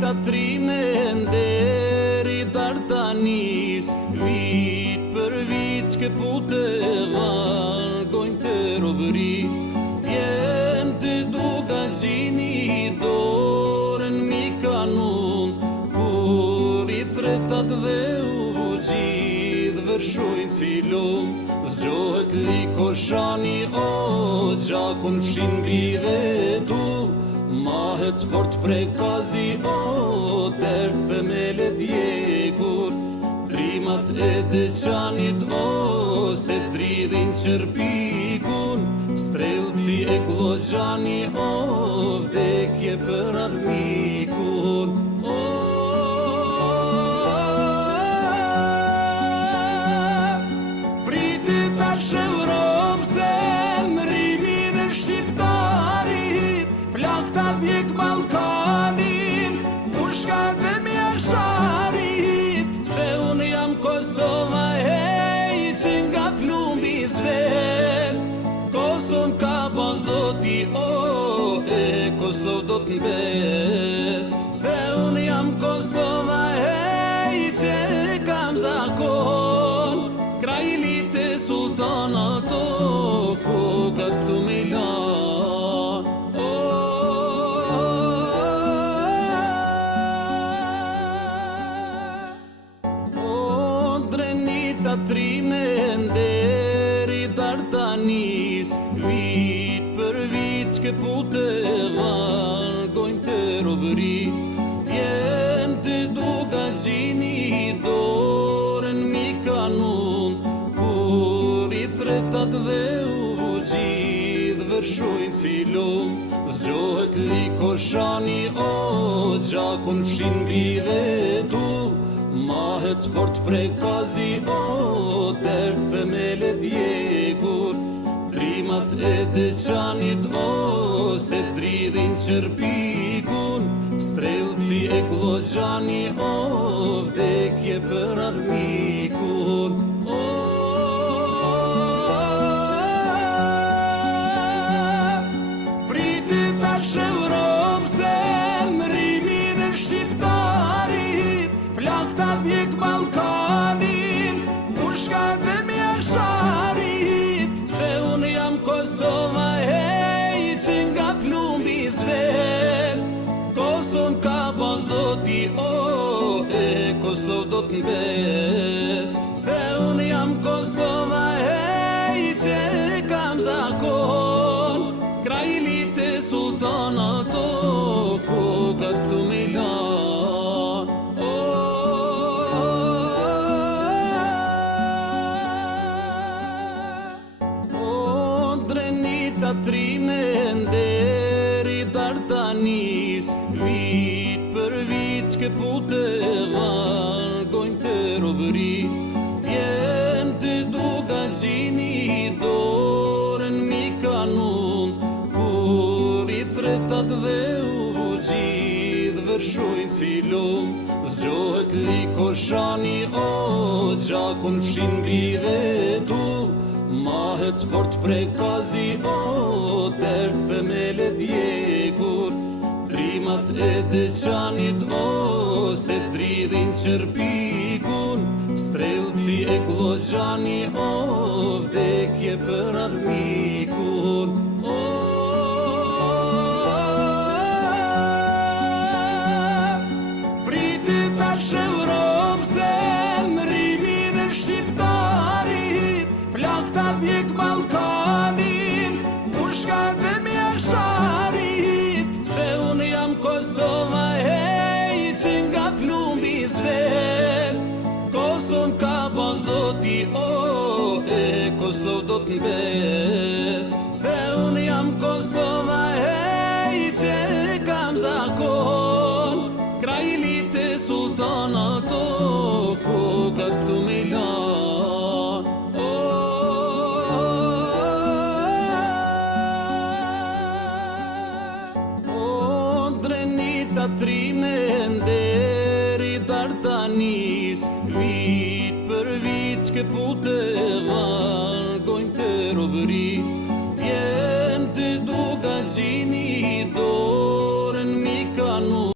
Drenica trime deri Dardanis, vit për vit që pute vargojnë të robëris. Jem të duka gjini dorën mi kanun, kur i thretat dhe u gjithë vërshojnë si lum. Zgjohet likoshani o gjakun fshin bive tu, mahet fort prekazi o der themelet djegur. Drimat e deçanit o se dridhin qërpikun, strelci e klogjani o vdekje për armikun. Shëvrom se mrimin e shqiptarit, flakta djek Balkanin, mushka dhe mjasharit. Se unë jam Kosova, hej, që nga plumbi zves, Kosovën ka po zoti, o, e Kosovë do t'mbes. Se unë jam Kosova, hej, që kam zakon, krajilit e sultan ato kokat këtu me lan. O, Drenica trime deri Dardanis, vit për vit që pute vargojnë të robëris. Jem të duka gjini dorën mi kanun, kur i thretat dhe u gjithë vërshojnë si lum. Zgjohet likoshani o gjakun fshin bive tu, mahet fort prekazi o der themelet djegur. Drimat e deçanit o se dridhin qërpikun, strelci e klogjani o vdekje për armikun. Shëvrom se mrimin e shqiptarit, flakta djek Balkanin, mushka dhe mjasharit. Se unë jam Kosova, hej, që nga plumbi zves, Kosovën ka po zoti, o, e Kosovë do t'mbes. Se unë jam Kosova, hej, që kam zakon, krajilit e sultan ato kokat këtu me lan. O, Drenica trime deri Dardanis, vit për vit që pute vargojnë të robëris. Jem të duka gjini dorën mi kanun, kur i thretat dhe u gjithë vërshojnë si lum. Zgjohet likoshani o gjakun fshin bive tu, mahet fort prekazi o der themelet djegur. Drimat e deçanit o se dridhin qërpikun, strelci e klogjani o vdekje për armikun. Shëvrom se mrimin e shqiptarit, flakta djek Balkanin, mushka dhe mjasharit. Se unë jam Kosova, hej, që nga plumbi zves, Kosovën ka po zoti, o, e Kosovë do t'mbes. Se unë jam Kosova, hej, që kam zakon, krajilit e sultan ato kokat këtu me lan. O, Drenica trime deri Dardanis, vit për vit që pute